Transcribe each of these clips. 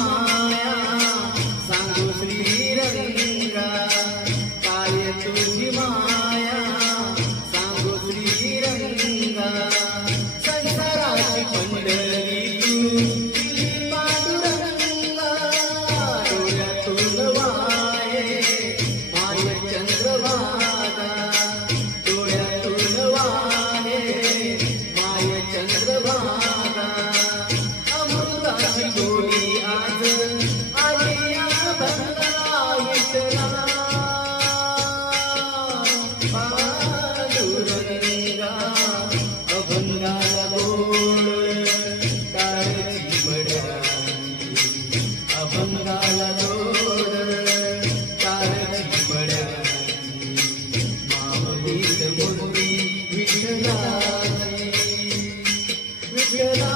माया सांगू श्रीरंगा, काय तुझी माया सांगू श्रीरंगा. संसाराची पंढरी तू केली पांडुरंगा, डोळ्यातून वाहे माय चंद्रभागा, डोळ्यातून वाहे माय चंद्रभागा. अमृताची गोडी आज आली या बंधना विठला, पांडुरंगा अभंगाला बोल टाळची बड्याची, अभंगाला जोड टाळची बड्याची. माऊलीत मूर्ती विठ्ठलाची, विठ्ठला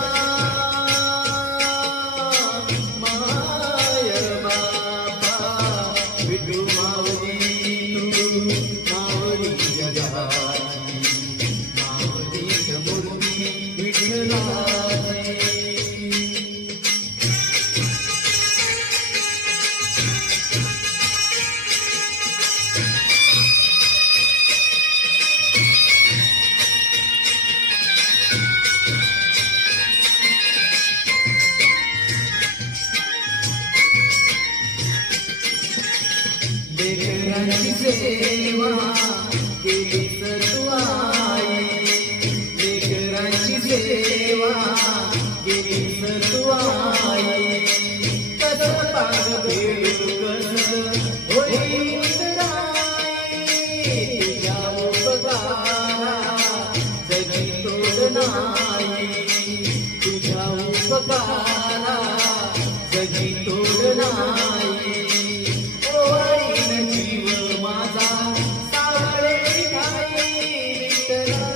माय बापा विठू माऊली तू माऊली जगाची, माऊलीत मूर्ती विठ्ठलाची. लेकरांची सेवा केली तू आई, लेकरांची सेवा केली तू आई. कसं पाग फेडू कसं होईल राई, तुझ्या उपकारा जगी तोड नाही, तुझ्या उपकारा जगी तोड नाही. ओवाळीन जीव माझा सावळे ठाई विठ्ठला,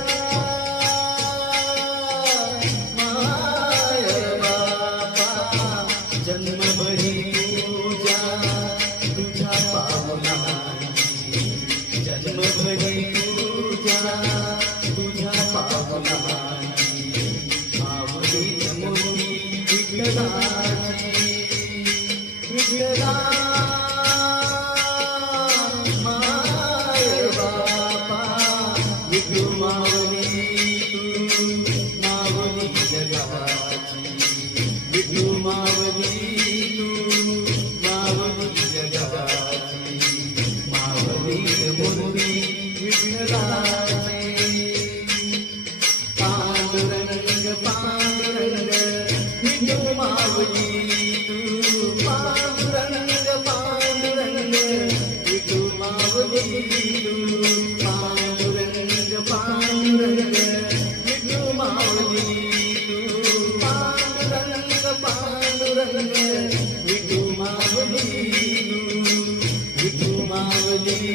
माय बापा जन्मभरी पूजा तुझ्या पावलांची, जन्मभरी पूजा तुझ्या पावलांची. माऊलीत मूर्ती विठ्ठलाची, विठ्ठला माय बापा विठू माऊली तू माऊली जगाची, विठू माऊली तू माऊली जगाची. माऊलीत मूर्ती विठ्ठलाची. पांडुरंग पांडुरंग विठू माऊली तू, पांडुरंग पांडुरंग विठू माऊली तू, पांडुरंग पांडुरंग विठू माऊली तू, पांडुरंग पांडुरंग विठू माऊली तू, विठू माऊली.